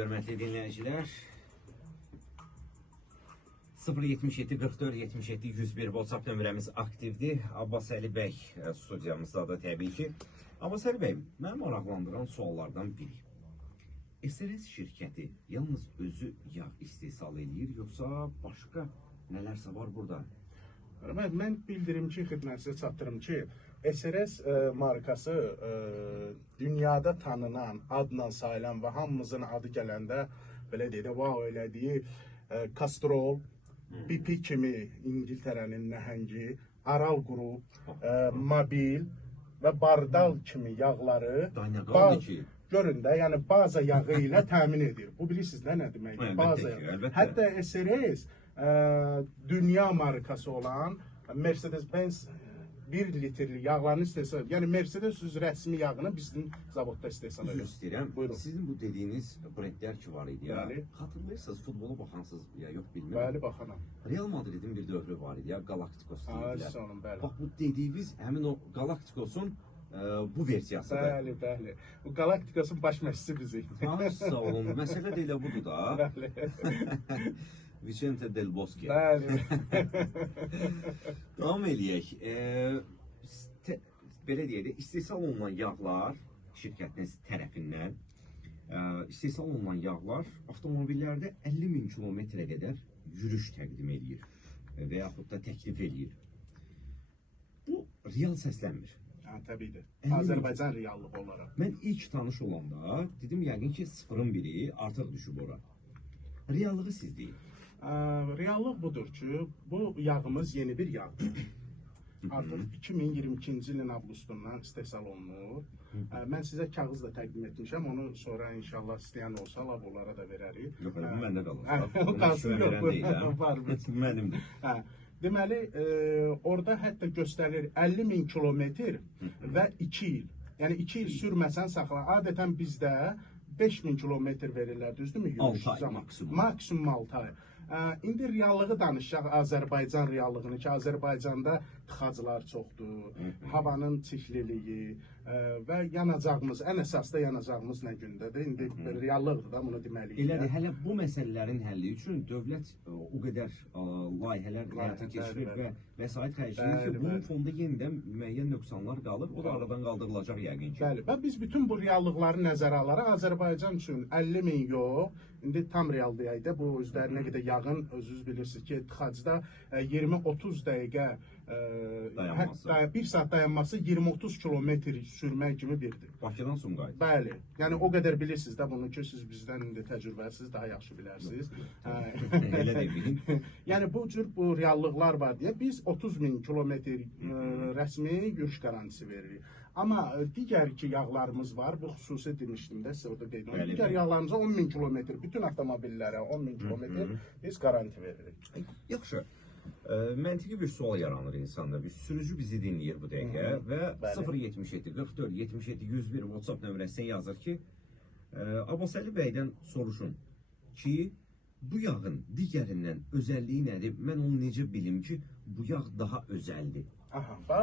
hörmətli dinləyicilər. 077 44 77 101 WhatsApp nömrəmiz aktivdir. Abbas Əli bəy studiyamızdadır təbii ki. Abbas Əli bəy, məni maraqlandıran suallardan biri. SRS şirkəti yalnız özü yağ istehsal edir, yoxsa başqa nələrsə var burada? Mən bildirim ki, xidmətinizə çatdırım ki, SRS markası dünyada tanınan, adla sayılan və hamımızın adı gələndə belə deyək də, wow elədiyi Castrol, BP kimi İngiltərənin nəhəngi, Aral Qrup, Mobil və Bardal kimi yağları görün də, yəni baza yağı ilə təmin edir. Bu bilirsiniz nə deməkdir? Baza yağı. Hətta SRS dünya markası olan Mercedes-Benz 1 litrli yağlarını istehsal edir. Yəni Mercedes rəsmi yağını bizim zavodda istehsal edir. Üzr istəyirəm. Sizin bu dediyiniz brendlər ki var idi ya. Xatırlayırsınız, futbola baxansınız ya, yox bilmirəm. Bəli, baxanam. Real Madridin bir dövrü var idi ya, Galacticos deyirlər. Bəli. Bax bu dediyiniz həmin o Galacticos'un bu versiyasıdır. Bəli, bəli. Bu Galacticos'un baş məşqçisi bizik. Sağ olun. Məsələ də elə budur da. Bəli. Vicente Del Bosque. Bəli. Davam eləyək. Belə deyək də, istehsal olunan yağlar şirkətiniz tərəfindən istehsal olunan yağlar avtomobillərdə 50.000 kilometrə qədər yürüş təqdim edir və yaxud da təklif edir. Bu real səslənmir. Təbiidir. Azərbaycan reallığı olaraq. Mən ilk tanış olanda dedim yəqin ki sıfırın biri artıq düşüb ora. Reallığı siz deyin. Reallıq budur ki, bu yağımız yeni bir yağdır. Artıq 2022-ci ilin avqustundan istehsal olunur. Mən sizə kağız da təqdim etmişəm. Onu sonra inşallah istəyən olsa, onlara da verərik. Yox, bu məndə qalır. O qalsın, yox. Var mı? Mənimdir. Deməli, orada hətta göstərilir 50.000 kilometr və 2 il. Yəni 2 il sürməsən saxla. Adətən bizdə 5.000 kilometr verirlər, düzdürmü? 6 ay maksimum. Maksimum 6 ay. İndi reallığı danışacaq, Azərbaycan reallığını ki, Azərbaycanda tıxaclar çoxdur, havanın çirkliliyi və yanacağımız, ən əsasda yanacağımız nə gündədir? İndi reallıqdır da, bunu deməliyik. Elədir, hələ bu məsələlərin həlli üçün dövlət o qədər layihələr həyata keçirir və vəsait xərcləyir ki, bunun fonda yenidən müəyyən nöqsanlar qalır, o da aradan qaldırılacaq yəqin ki. Bəli, və biz bütün bu reallıqları nəzərə alaraq Azərbaycan üçün 50.000 yox, indi tam real deyək də, bu özlərinə qədər yağın, özünüz bilirsiniz ki, tıxacda 20-30 dəqiqə hətta 1 saat dayanması 20-30 kilometr sürmək kimi birdir. Bakıdan Sumqayıt. Bəli, yəni o qədər bilirsiniz də bunu ki, siz bizdən indi təcrübəsiz, daha yaxşı bilərsiniz. Elə deməyin. Yəni bu cür bu reallıqlar var deyə biz 30.000 kilometr rəsmi yürüş qarantisi veririk. Amma digər ki yağlarımız var, bu xüsusi demişdim də sizə orada qeyd edirəm. Digər yağlarımıza 10.000 kilometr, bütün avtomobillərə 10.000 kilometr biz garanti veririk. Yaxşı. Məntiqi bir sual yaranır insanda. Bir sürücü bizi dinləyir bu dəqiqə və 077 44 77 101 WhatsApp nömrəsinə yazır ki, Abbas Əli bəydən soruşun ki, bu yağın digərindən özəlliyi nədir? Mən onu necə bilim ki, bu yağ daha özəldir?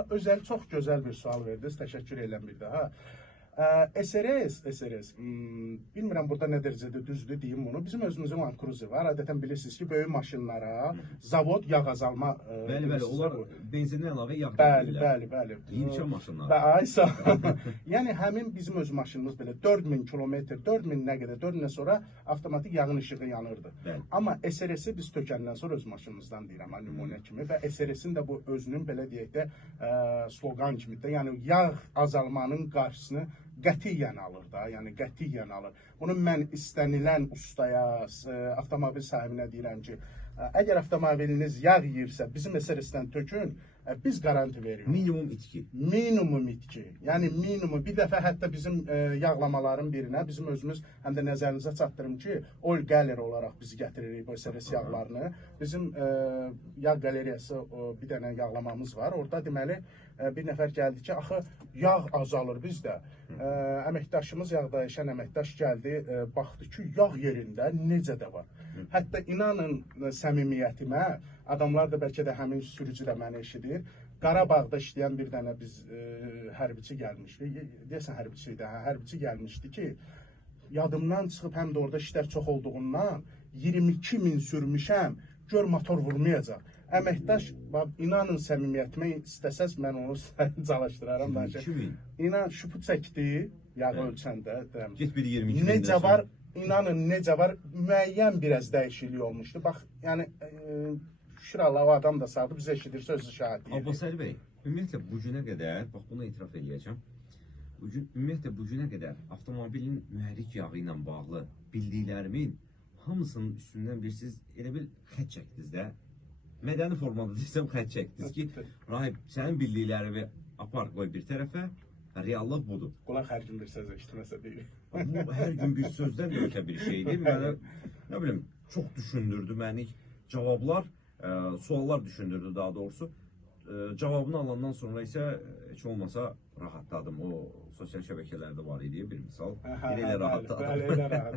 Özəl, çox gözəl bir sual verdiniz. Təşəkkür edirəm bir daha. SRS, bilmirəm burada nə dərəcədə düzdür deyim bunu. Bizim özümüzün Land Cruiser var. Adətən bilirsiniz ki, böyük maşınlara zavod yağ azalma. Bəli, onlar benzindən əlavə yağ verirlər. Bəli. Yiyişən maşınlar. Aysa. Yəni həmin bizim öz maşınımız belə 4000 kilometr, 4000 nə qədər, 4000-dən sonra avtomatik yağın işığı yanırdı. Amma SRS-i biz tökəndən sonra öz maşınımızdan deyirəm, nümunə kimi və SRS-in də bu özünün belə deyək də sloqan kimi də, yəni yağ azalmanın qarşısını qətiyyən alır da, yəni qətiyyən alır. Bunu mən istənilən ustaya, avtomobil sahibinə deyirəm ki, əgər avtomobiliniz yağ yiyirsə, bizim SRS-dən tökün, biz garanti veririk. Minimum itki. Minimum itki. Yəni minimum. Bir dəfə hətta bizim yağlamaların birinə, bizim özümüz həm də nəzərinizə çatdırım ki, oil gallery olaraq biz gətiririk bu SRS yağlarını. Bizim yağ qaleriyası bir dənə yağlamamız var. Orada deməli bir nəfər gəldi ki, axı yağ azalır bizdə. Əməkdaşımız, yağdayışan əməkdaş gəldi, baxdı ki, yağ yerində necə də var. Hətta inanın səmimiyyətimə, adamlar da bəlkə də həmin sürücü də məni eşidir. Qarabağda işləyən bir dənə biz hərbiçi gəlmişdi. Deyəsən hərbiçi idi, hərbiçi gəlmişdi ki, yadımdan çıxıb həm də orada işlər çox olduğundan 22.000 sürmüşəm, gör motor vurmayacaq. Əməkdaş, inanın səmimiyyətimə istəsəz mən onu çalışdıraram. 22.000? İnan, şupu çəkdi, yağı ölçəndə. Get bir 22.000. Necə var, inanın necə var, müəyyən biraz dəyişiklik olmuşdu. Bax, yəni, şükür Allah, o adam da sağdı, biz eşidirsə özü şahid. Abbasəli bəy, ümumiyyətlə bu günə qədər, bax bunu etiraf edəcəm. Ümumiyyətlə bu günə qədər avtomobilin mühərrik yağı ilə bağlı bildiklərimin hamısının üstündən bilirsiniz, elə bir xət çəkdiniz də. Mədəni formada desəm xət çəkdiniz ki, Rahib, sənin bildiklərimi apar qoy bir tərəfə, reallıq budur. Qulaq hər gün bir söz eşitməsə deyil. Bu hər gün bir sözdən ötə bir şeydir. Mənə, nə bilim, çox düşündürdü məni. Cavablar, suallar düşündürdü daha doğrusu. Cavabını alandan sonra isə heç olmasa rahatladım. O sosial şəbəkələrdə var idi bir misal. Elə rahatladım. Elə rahat.